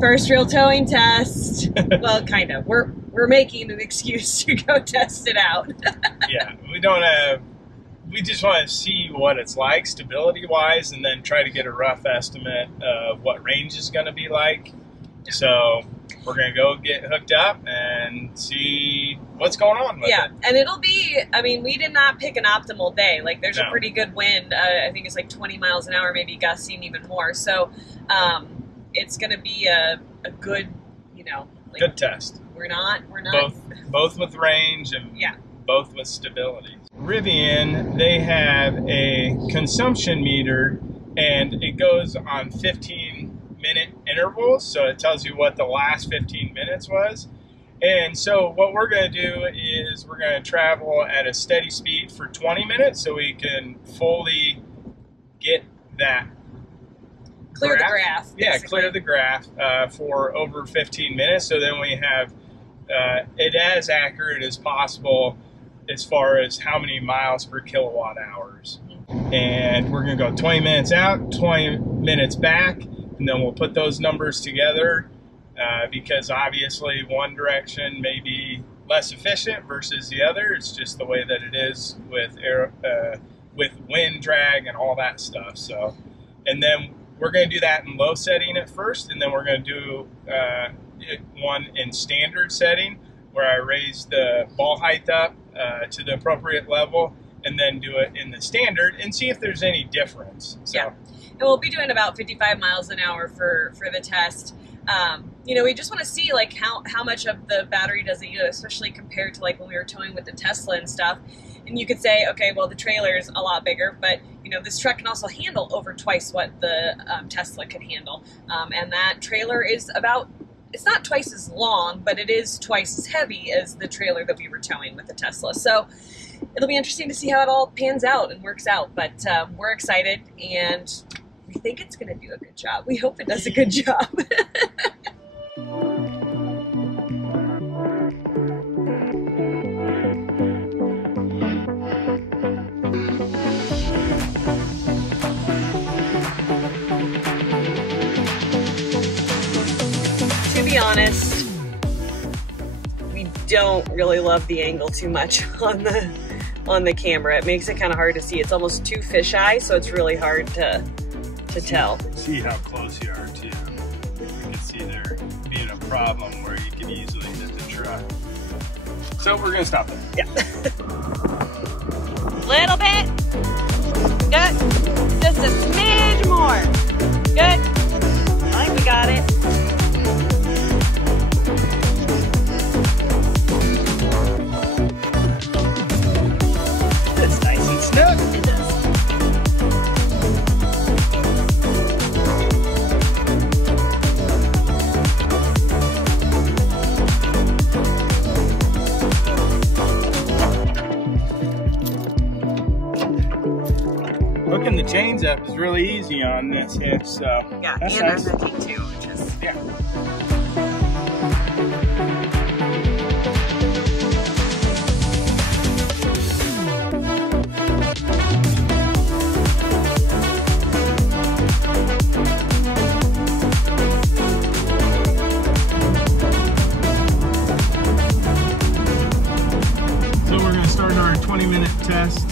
First real towing test. Well, kind of. We're making an excuse to go test it out. Yeah, we just want to see what it's like stability-wise, and then try to get a rough estimate of what range is going to be like. So we're going to go get hooked up and see what's going on with it. And it'll be, I mean, we did not pick an optimal day. Like, there's a pretty good wind. I think it's like 20 miles an hour, maybe gusting even more. So it's going to be a good, you know, like, good test. We're not both with range and both with stability. Rivian, they have a consumption meter, and it goes on 15-minute intervals, so it tells you what the last 15 minutes was. And so what we're going to do is we're going to travel at a steady speed for 20 minutes so we can fully get that clear the graph. Yeah, clear the graph for over 15 minutes, so then we have it as accurate as possible as far as how many miles per kilowatt hours. And we're going to go 20 minutes out, 20 minutes back, and then we'll put those numbers together because obviously one direction may be less efficient versus the other. It's just the way that it is with with wind drag and all that stuff. So, and then we're going to do that in low setting at first, and then we're going to do one in standard setting where I raise the ball height up to the appropriate level, and then do it in the standard and see if there's any difference. So. Yeah, and we'll be doing about 55 miles an hour for the test. You know, we just want to see like how much of the battery does it use, especially compared to like when we were towing with the Tesla and stuff. And you could say, okay, well, the trailer is a lot bigger, but you know, this truck can also handle over twice what the Tesla could handle. And that trailer is about, it's not twice as long, but it is twice as heavy as the trailer that we were towing with the Tesla. So it'll be interesting to see how it all pans out and works out. But we're excited, and we think it's going to do a good job. We hope it does a good job. To be honest, we don't really love the angle too much on the camera. It makes it kind of hard to see. It's almost too fisheye, so it's really hard to tell. See how close you are too. You can see there being a problem where you can easily hit the truck. So we're gonna stop there. Yeah. Little bit. Good. Just a smidge more. Good. I think we got it. It's nice and snug. It does. Hooking the chains up is really easy on this hitch, so Yeah, that's and nice. they're hooking too, which is So we're going to start our 20-minute test.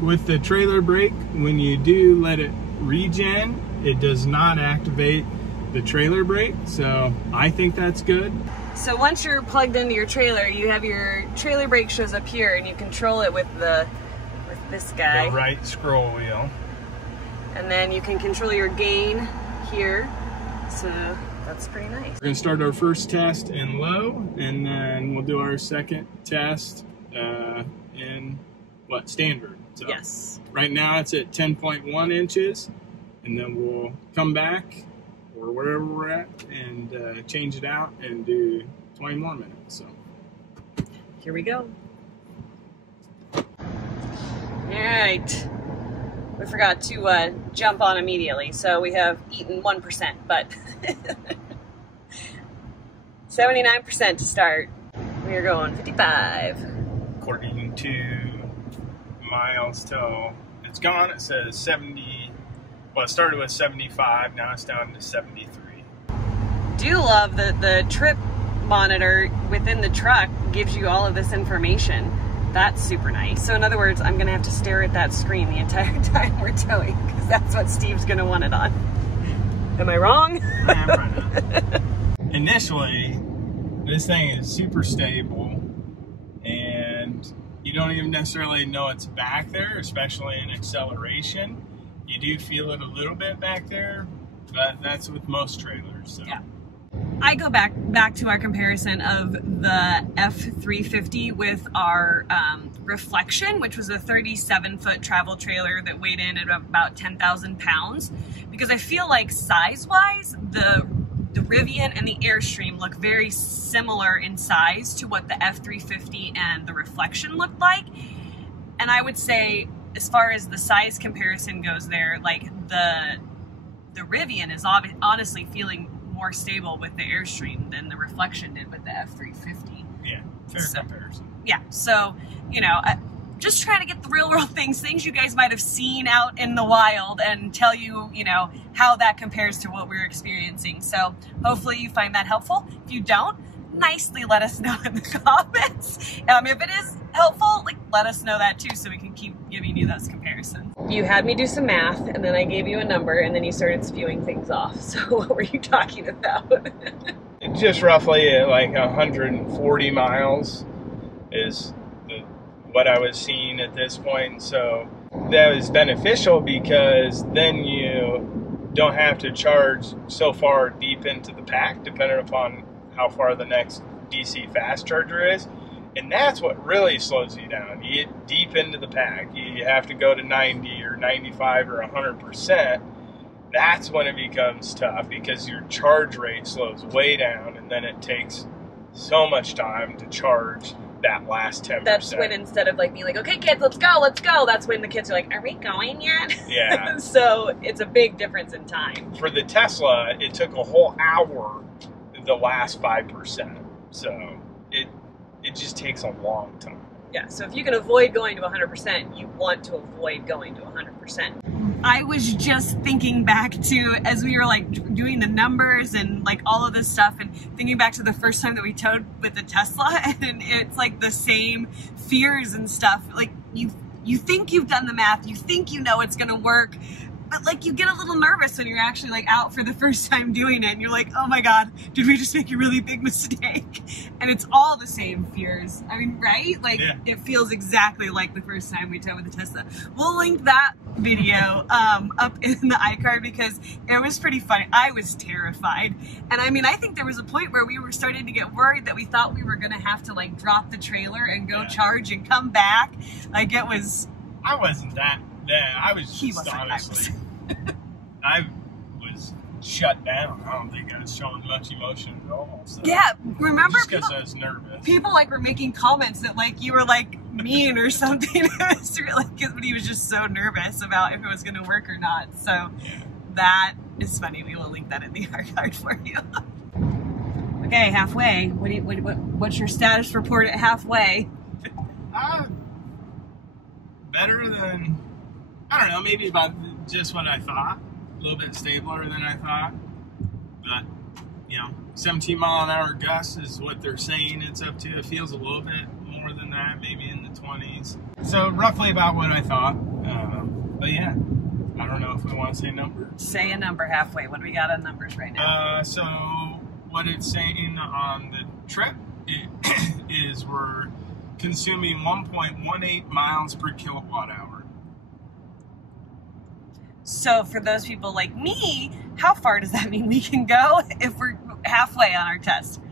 With the trailer brake, when you do let it regen, it does not activate the trailer brake, so I think that's good. So once you're plugged into your trailer, you have your trailer brake shows up here, and you control it with this guy. The right scroll wheel. And then you can control your gain here. So that's pretty nice. We're going to start our first test in low, and then we'll do our second test in standard. So yes. Right now it's at 10.1 inches, and then we'll come back or wherever we're at and change it out and do 20 more minutes. So Here we go. All right. We forgot to jump on immediately, so we have eaten 1%, but 79% to start. We are going 55. according to miles till it's gone, it says 70, Well, it started with 75, now it's down to 73. Do love that the trip monitor within the truck gives you all of this information. That's super nice. So in other words, I'm gonna have to stare at that screen the entire time we're towing, because that's what Steve's gonna want it on. Am I wrong? Initially, this thing is super stable, and you don't even necessarily know it's back there, especially in acceleration. You do feel it a little bit back there, but that's with most trailers. So. Yeah. I go back to our comparison of the F350 with our Reflection, which was a 37-foot travel trailer that weighed in at about 10,000 pounds. Because I feel like size-wise, the Rivian and the Airstream look very similar in size to what the F350 and the Reflection looked like. And I would say, as far as the size comparison goes there, like the Rivian is honestly feeling more stable with the Airstream than the Reflection did with the F350. Yeah, fair comparison. Yeah, so, you know, just trying to get the real world things you guys might have seen out in the wild, and tell you, you know, how that compares to what we're experiencing. So hopefully you find that helpful. If you don't, nicely let us know in the comments. If it is helpful, like, let us know that too, so we can keep giving you those comparisons. You had me do some math, and then I gave you a number, and then you started spewing things off. So what were you talking about? Just roughly like 140 miles is what I was seeing at this point. So that was beneficial, because then you don't have to charge so far deep into the pack, depending upon how far the next DC fast charger is. And that's what really slows you down. You get deep into the pack. You have to go to 90 or 95 or 100%. That's when it becomes tough, because your charge rate slows way down, and then it takes so much time to charge that last 10%. That's when, instead of like being like, okay kids, let's go, that's when the kids are like, are we going yet? Yeah. So it's a big difference in time. For the Tesla, it took a whole hour the last 5%. So it just takes a long time. Yeah, so if you can avoid going to 100%, you want to avoid going to 100%. I was just thinking back to, as we were like doing the numbers and like all of this stuff, and thinking back to the first time that we towed with the Tesla, and it's like the same fears and stuff. Like you think you've done the math, you think you know it's gonna work, but like you get a little nervous when you're actually like out for the first time doing it, and you're like, oh my God, did we just make a really big mistake? And it's all the same fears. I mean, right? Like, yeah. It feels exactly like the first time we towed with the Tesla. We'll link that video up in the iCard, because it was pretty funny. I was terrified. And I mean, I think there was a point where we were starting to get worried that we thought we were gonna have to like drop the trailer and go charge and come back. Like, it was... I wasn't that... Yeah, I was just honestly, I was shut down. I don't think I was showing much emotion at all. So. Yeah, remember just because I was nervous. People like were making comments that like you were like mean or something. It's really, but he was just so nervous about if it was going to work or not. So yeah. That is funny. We will link that in the archive for you. Okay, halfway. What's your status report at halfway? Better than. I don't know, maybe about just what I thought. A little bit stabler than I thought. But, you know, 17 mile an hour gusts is what they're saying it's up to. It feels a little bit more than that, maybe in the 20s. So roughly about what I thought. But yeah, I don't know if we want to say numbers. Say a number halfway. What do we got on numbers right now? So what it's saying on the trip is we're consuming 1.18 miles per kilowatt hour. So for those people like me, how far does that mean we can go if we're halfway on our test?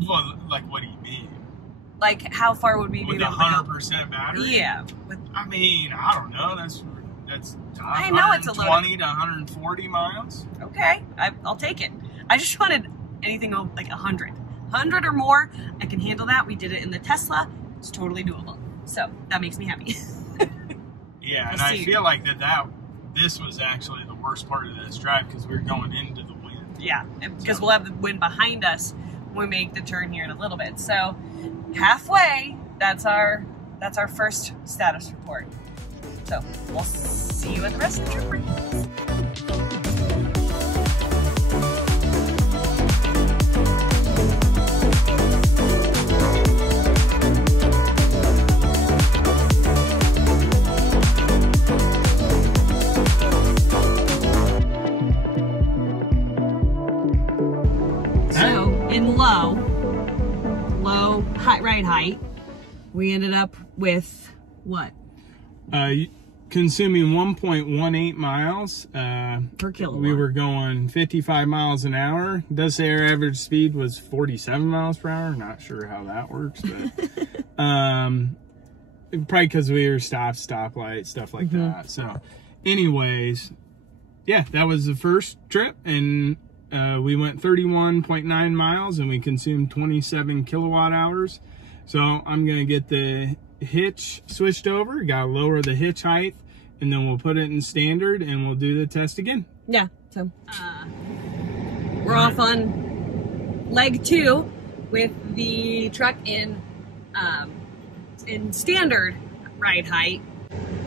Well, like, what do you mean? Like, how far would we be able to go? With 100% battery? Yeah. I mean, I don't know. That's I know it's a little 120 to 140 miles. Okay, I'll take it. I just wanted anything like 100. 100 or more, I can handle that. We did it in the Tesla. It's totally doable. So that makes me happy. Yeah, and I feel like this was actually the worst part of this drive, because we were going into the wind. Yeah, because we'll have the wind behind us when we make the turn here in a little bit. So halfway, that's our first status report. So we'll see you at the rest of the trip brings. Ride height, we ended up with what? Consuming 1.18 miles per kilowatt. We were going 55 miles an hour. It does say our average speed was 47 miles per hour. Not sure how that works, but probably because we were stoplight, stuff like that. So anyways, yeah, that was the first trip, and we went 31.9 miles and we consumed 27 kilowatt hours. So I'm gonna get the hitch switched over, gotta lower the hitch height, and then we'll put it in standard and we'll do the test again. Yeah, so we're off on leg 2 with the truck in standard ride height.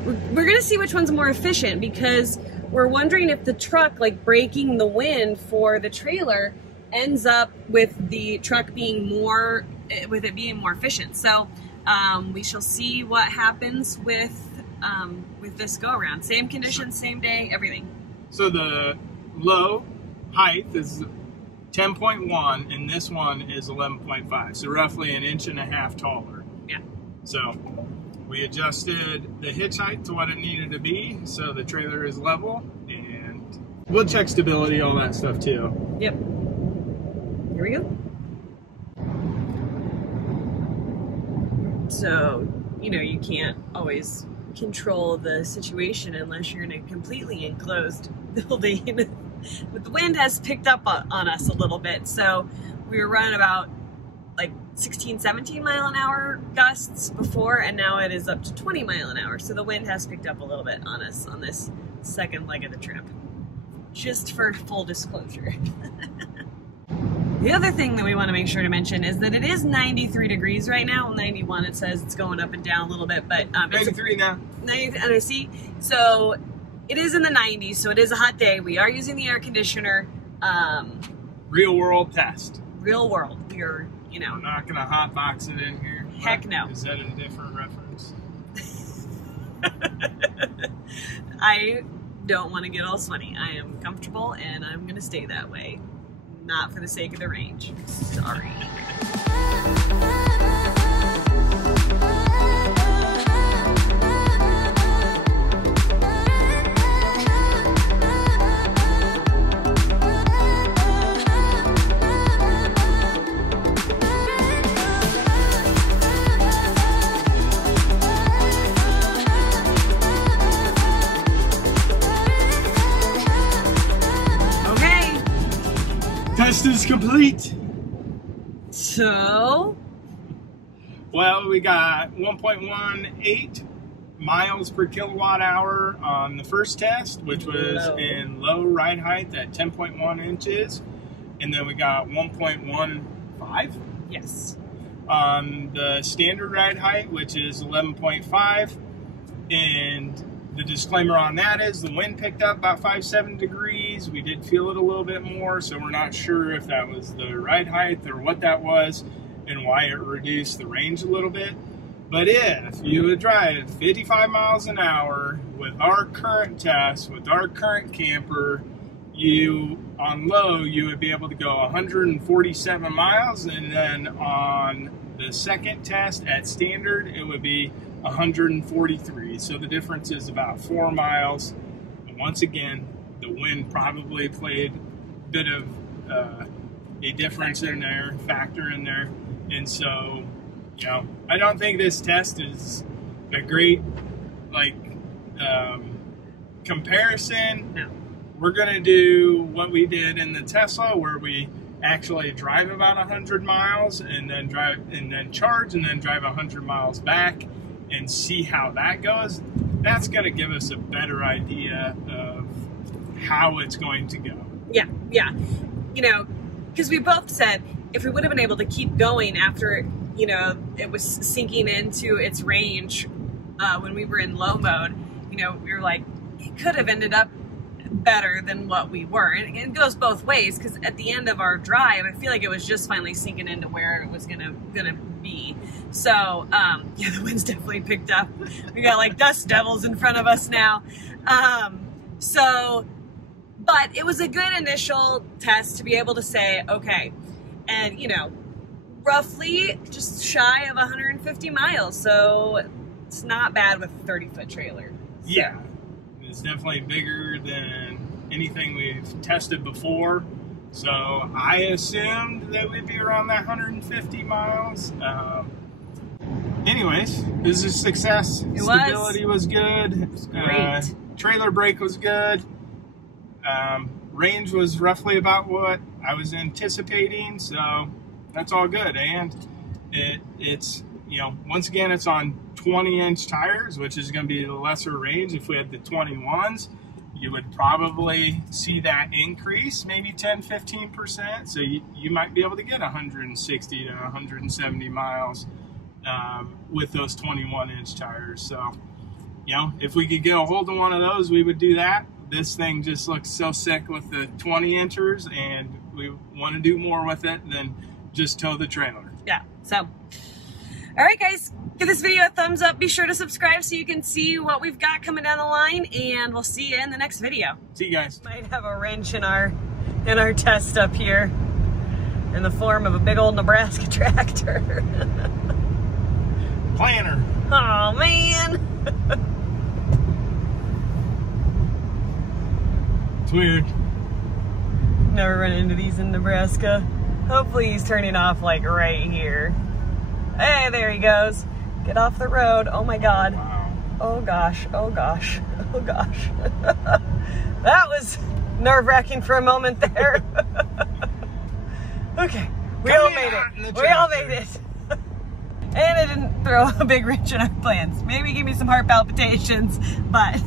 We're gonna see which one's more efficient, because we're wondering if the truck, like breaking the wind for the trailer, ends up with the truck being more efficient. So we shall see what happens with this go around. Same conditions, same day, everything. So the low height is 10.1 and this one is 11.5. So roughly 1.5 inches taller. Yeah. So we adjusted the hitch height to what it needed to be, so the trailer is level, and we'll check stability, all that stuff too. Yep. Here we go. So, you know, you can't always control the situation unless you're in a completely enclosed building. But the wind has picked up on us a little bit, so we were running about like 16, 17 mile an hour gusts before, and now it is up to 20 mile an hour. So the wind has picked up a little bit on us on this second leg of the trip. Just for full disclosure. The other thing that we want to make sure to mention is that it is 93 degrees right now. 91, it says it's going up and down a little bit, but 93 now. 90, see, so it is in the 90s, so it is a hot day. We are using the air conditioner. Real world test. Real world. We're, you know, I'm not gonna hot box it in here. Heck no. Is that a different reference? I don't want to get all sweaty. I am comfortable and I'm gonna stay that way. Not for the sake of the range. Sorry. Test is complete. So, well, we got 1.18 miles per kilowatt hour on the first test, which was in low ride height at 10.1 inches. And then we got 1.15. Yes. On the standard ride height, which is 11.5. And the disclaimer on that is the wind picked up about 5-7 degrees. We did feel it a little bit more, so we're not sure if that was the ride height or what that was and why it reduced the range a little bit. But if you would drive 55 miles an hour with our current test, with our current camper, on low, you would be able to go 147 miles, and then on the second test at standard, it would be 143. So the difference is about 4 miles. And once again, the wind probably played a bit of a difference in there, factor in there. And so, you know, I don't think this test is a great, like, comparison. No. We're gonna do what we did in the Tesla, where we actually drive about 100 miles and then charge and then drive 100 miles back and see how that goes. That's gonna give us a better idea of how it's going to go. Yeah, yeah. You know, because we both said if we would have been able to keep going after, you know, it was sinking into its range, when we were in low mode, you know, we were like, it could have ended up better than what we were. And it goes both ways, because at the end of our drive, I feel like it was just finally sinking into where it was gonna be. So yeah, the wind's definitely picked up. We got like dust devils in front of us now. But it was a good initial test to be able to say, okay, and you know, roughly just shy of 150 miles. So it's not bad with a 30-foot trailer. So. Yeah, it's definitely bigger than anything we've tested before. So I assumed that we'd be around that 150 miles. Anyways, it was a success. Stability was good. It was great. Trailer brake was good. Range was roughly about what I was anticipating, so that's all good. And it's, you know, once again, it's on 20-inch tires, which is going to be the lesser range. If we had the 21s, you would probably see that increase, maybe 10-15%. So you might be able to get 160 to 170 miles with those 21-inch tires. So, you know, if we could get a hold of one of those, we would do that. This thing just looks so sick with the 20-inchers, and we want to do more with it than just tow the trailer. Yeah, so, all right, guys, give this video a thumbs up. Be sure to subscribe so you can see what we've got coming down the line, and we'll see you in the next video. See you guys. Might have a wrench in our test up here in the form of a big old Nebraska tractor. Planner. Oh, man. It's weird. Never run into these in Nebraska. Hopefully he's turning off like right here. Hey, there he goes. Get off the road. Oh my God. Wow. Oh gosh. Oh gosh. Oh gosh. That was nerve-wracking for a moment there. Okay. We all made it. We all made it. And it didn't throw a big wrench in our plans. Maybe give me some heart palpitations, but